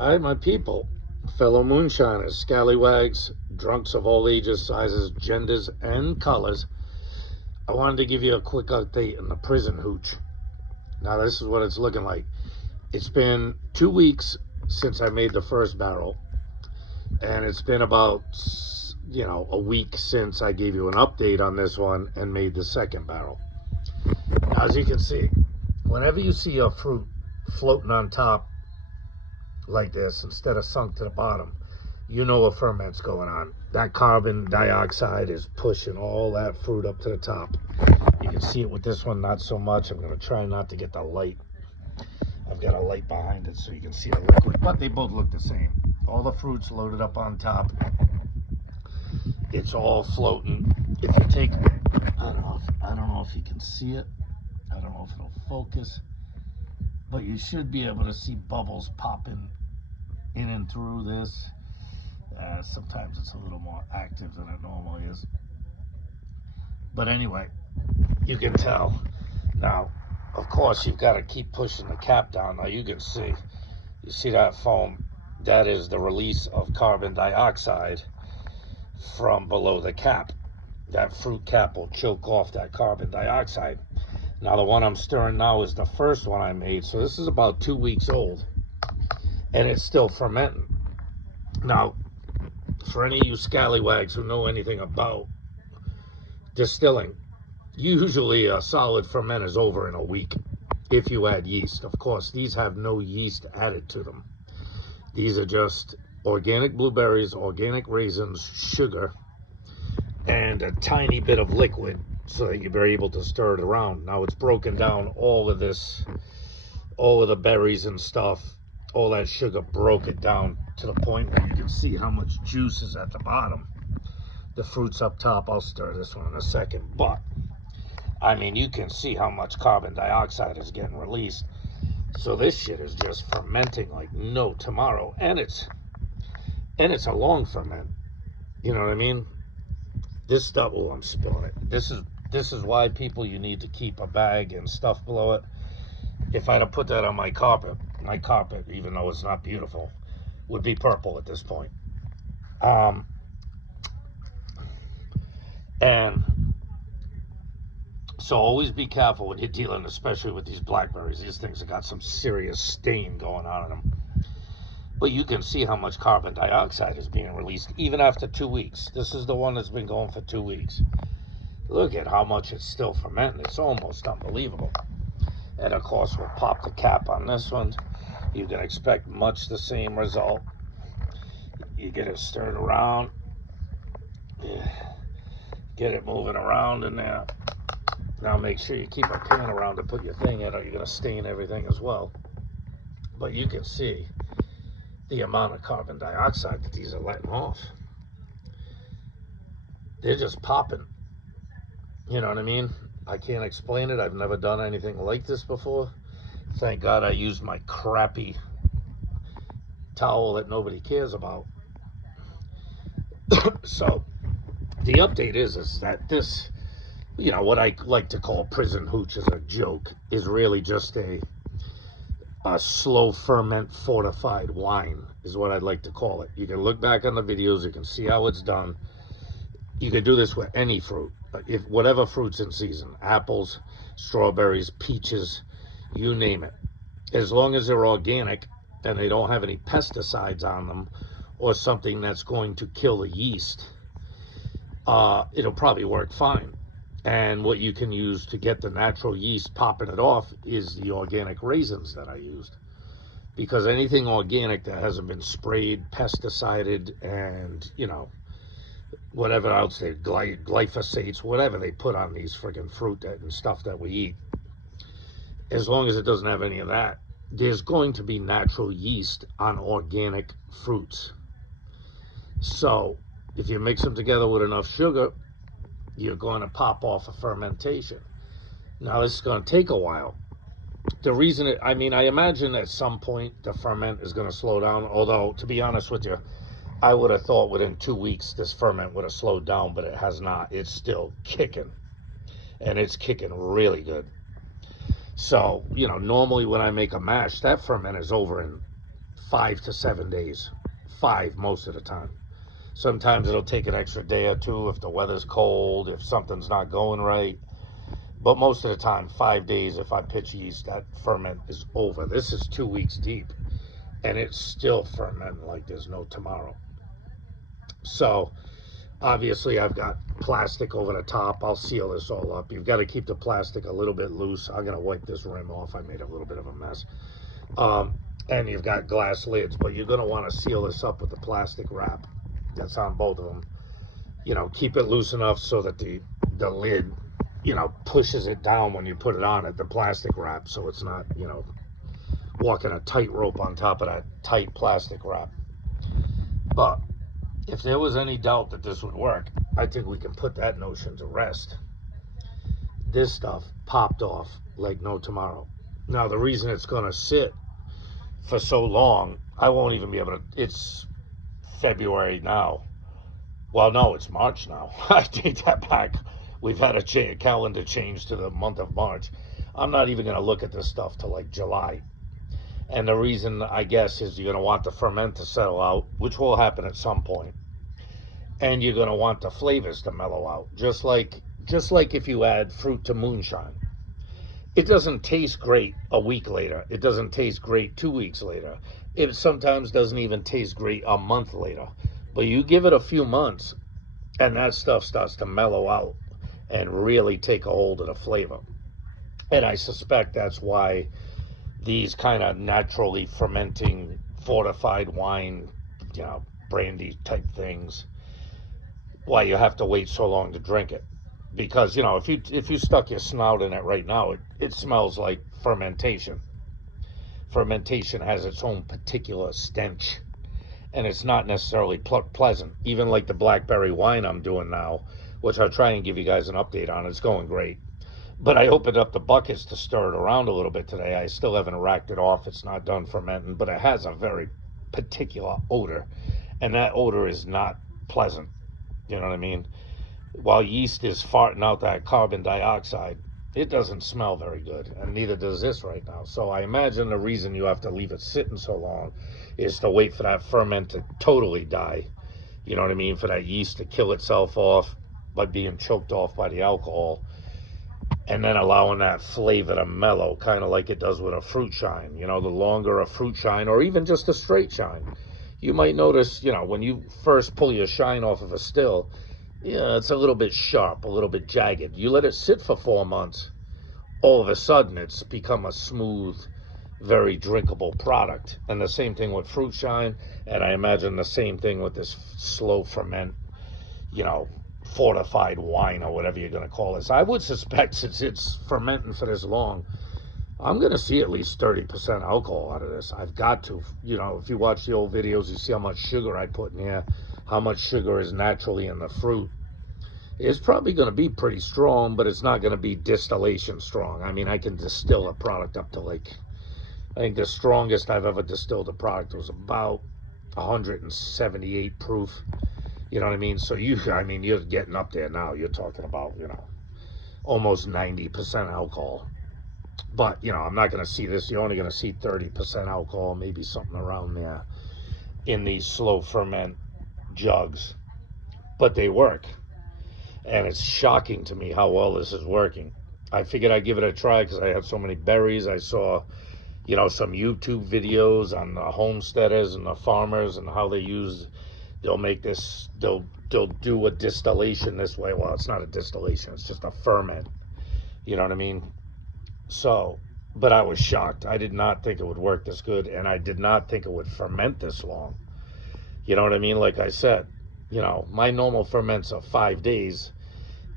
Hi, my people, fellow moonshiners, scallywags, drunks of all ages, sizes, genders, and colors. I wanted to give you a quick update on the prison hooch. Now, this is what it's looking like. It's been 2 weeks since I made the first barrel, and it's been about, a week since I gave you an update on this one and made the second barrel. Now, as you can see, whenever you see a fruit floating on top like this instead of sunk to the bottom, you know a ferment's going on. That carbon dioxide is pushing all that fruit up to the top. You can see it with this one, not so much. I'm going to try not to get the light. I've got a light behind it so you can see the liquid, but they both look the same. All the fruits loaded up on top. It's all floating. If you take, I don't know if you can see it. I don't know if it'll focus, but you should be able to see bubbles popping in and through this. Sometimes it's a little more active than it normally is. But anyway, you can tell. Now, of course, you've got to keep pushing the cap down. Now you can see, you see that foam? That is the release of carbon dioxide from below the cap. That fruit cap will choke off that carbon dioxide. Now the one I'm stirring now is the first one I made. So this is about 2 weeks old and it's still fermenting. Now, for any of you scallywags who know anything about distilling, usually a solid ferment is over in a week if you add yeast. Of course, these have no yeast added to them. These are just organic blueberries, organic raisins, sugar, and a tiny bit of liquid so that you're able to stir it around. Now it's broken down, all of this, all of the berries and stuff, all that sugar broke it down to the point where you can see how much juice is at the bottom. The fruit's up top. I'll stir this one in a second, but I mean, you can see how much carbon dioxide is getting released. So this shit is just fermenting like no tomorrow, and it's a long ferment. You know what I mean? This stuff, oh, I'm spilling it. This is why, people, you need to keep a bag and stuff below it. If I'd have put that on my carpet, even though it's not beautiful, would be purple at this point. And so always be careful when you're dealing, especially with these blackberries. These things have got some serious stain going on in them. But you can see how much carbon dioxide is being released even after 2 weeks. This is the one that's been going for 2 weeks. Look at how much it's still fermenting. It's almost unbelievable. And of course, we'll pop the cap on this one. You can expect much the same result. You get it stirred around. Get it moving around in there. Now make sure you keep a pan around to put your thing in, or you're going to stain everything as well. But you can see the amount of carbon dioxide that these are letting off. They're just popping. You know what I mean? I can't explain it. I've never done anything like this before. Thank God I used my crappy towel that nobody cares about. So the update is that this, what I like to call prison hooch as a joke, is really just a slow ferment fortified wine is what I'd like to call it. You can look back on the videos, you can see how it's done. You can do this with any fruit, if whatever fruit's in season, apples, strawberries, peaches, you name it. As long as they're organic and they don't have any pesticides on them or something that's going to kill the yeast, it'll probably work fine. And what you can use to get the natural yeast popping it off is the organic raisins that I used. Because anything organic that hasn't been sprayed, pesticided, and, whatever else they, glyphosates, whatever they put on these friggin' fruit and stuff that we eat, as long as it doesn't have any of that, there's going to be natural yeast on organic fruits. So if you mix them together with enough sugar, you're going to pop off a fermentation. Now this is going to take a while. The reason I imagine at some point the ferment is going to slow down, although to be honest with you, I would have thought within 2 weeks this ferment would have slowed down, but it has not. It's still kicking, and it's kicking really good. So, normally when I make a mash, that ferment is over in 5 to 7 days. 5 most of the time. Sometimes it'll take an extra day or two if the weather's cold, if something's not going right. But most of the time, 5 days, if I pitch yeast, that ferment is over. This is 2 weeks deep, and it's still fermenting like there's no tomorrow. So, obviously, I've got plastic over the top. I'll seal this all up. You've got to keep the plastic a little bit loose. I'm going to wipe this rim off. I made a little bit of a mess. And you've got glass lids, but you're going to want to seal this up with the plastic wrap that's on both of them. You know, keep it loose enough so that the lid, you know, pushes it down when you put it on it, the plastic wrap, so it's not, you know, walking a tightrope on top of that tight plastic wrap. But if there was any doubt that this would work, I think we can put that notion to rest. This stuff popped off like no tomorrow. Now, the reason it's going to sit for so long, I won't even be able to, it's February now. Well, no, it's March now. I take that back. We've had a calendar change to the month of March. I'm not even going to look at this stuff till like July. And the reason, I guess, is you're going to want the ferment to settle out, which will happen at some point. And you're going to want the flavors to mellow out, just like if you add fruit to moonshine. It doesn't taste great a week later. It doesn't taste great 2 weeks later. It sometimes doesn't even taste great a month later. But you give it a few months, and that stuff starts to mellow out and really take a hold of the flavor. And I suspect that's why these kind of naturally fermenting fortified wine, you know, brandy type things, why you have to wait so long to drink it. Because, you know, if you stuck your snout in it right now, it smells like fermentation. Fermentation has its own particular stench, and it's not necessarily pleasant. Even like the blackberry wine I'm doing now, which I'll try and give you guys an update on. It's going great. But I opened up the buckets to stir it around a little bit today. I still haven't racked it off. It's not done fermenting, but it has a very particular odor, and that odor is not pleasant. You know what I mean? While yeast is farting out that carbon dioxide, it doesn't smell very good, and neither does this right now. So I imagine the reason you have to leave it sitting so long is to wait for that ferment to totally die. You know what I mean? For that yeast to kill itself off by being choked off by the alcohol, and then allowing that flavor to mellow, kind of like it does with a fruit shine. You know, the longer a fruit shine, or even just a straight shine, you might notice, you know, when you first pull your shine off of a still, yeah, it's a little bit sharp, a little bit jagged. You let it sit for 4 months, all of a sudden it's become a smooth, very drinkable product. And the same thing with fruit shine, and I imagine the same thing with this slow ferment, you know, fortified wine or whatever you're going to call this. I would suspect, since it's fermenting for this long, I'm going to see at least 30% alcohol out of this. I've got to. You know, if you watch the old videos, you see how much sugar I put in here, how much sugar is naturally in the fruit. It's probably going to be pretty strong, but it's not going to be distillation strong. I mean, I can distill a product up to like, I think the strongest I've ever distilled a product was about 178 proof. You know what I mean? So you're getting up there now. You're talking about, you know, almost 90% alcohol. But, you know, I'm not going to see this. You're only going to see 30% alcohol, maybe something around there in these slow ferment jugs. But they work. And it's shocking to me how well this is working. I figured I'd give it a try because I have so many berries. I saw, you know, some YouTube videos on the homesteaders and the farmers and how they'll make this, they'll do a distillation this way. Well, it's not a distillation, it's just a ferment. You know what I mean? So, but I was shocked. I did not think it would work this good, and I did not think it would ferment this long. You know what I mean? Like I said, you know, my normal ferments are 5 days.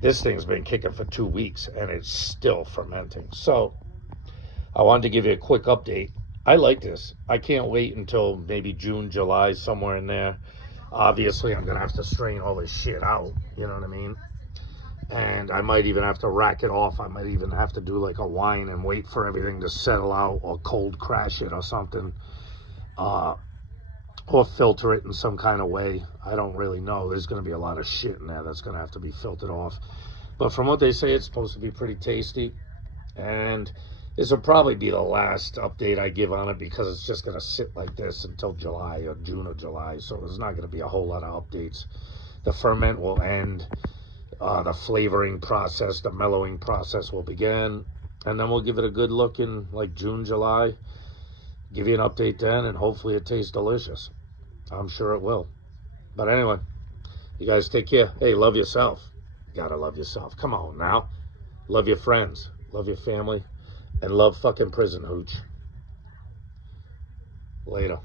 This thing's been kicking for 2 weeks, and it's still fermenting. So, I wanted to give you a quick update. I like this. I can't wait until maybe June, July, somewhere in there. Obviously, I'm going to have to strain all this shit out. You know what I mean? And I might even have to rack it off. I might even have to do like a wine and wait for everything to settle out, or cold crash it or something. Or filter it in some kind of way. I don't really know. There's going to be a lot of shit in there that's going to have to be filtered off. But from what they say, it's supposed to be pretty tasty. And This will probably be the last update I give on it because it's just going to sit like this until July or June or July. So there's not going to be a whole lot of updates. The ferment will end. The flavoring process, the mellowing process will begin. And then we'll give it a good look in like June, July. Give you an update then, and hopefully it tastes delicious. I'm sure it will. But anyway, you guys take care. Hey, love yourself. You gotta love yourself. Come on now. Love your friends. Love your family. And love fucking prison hooch. Later.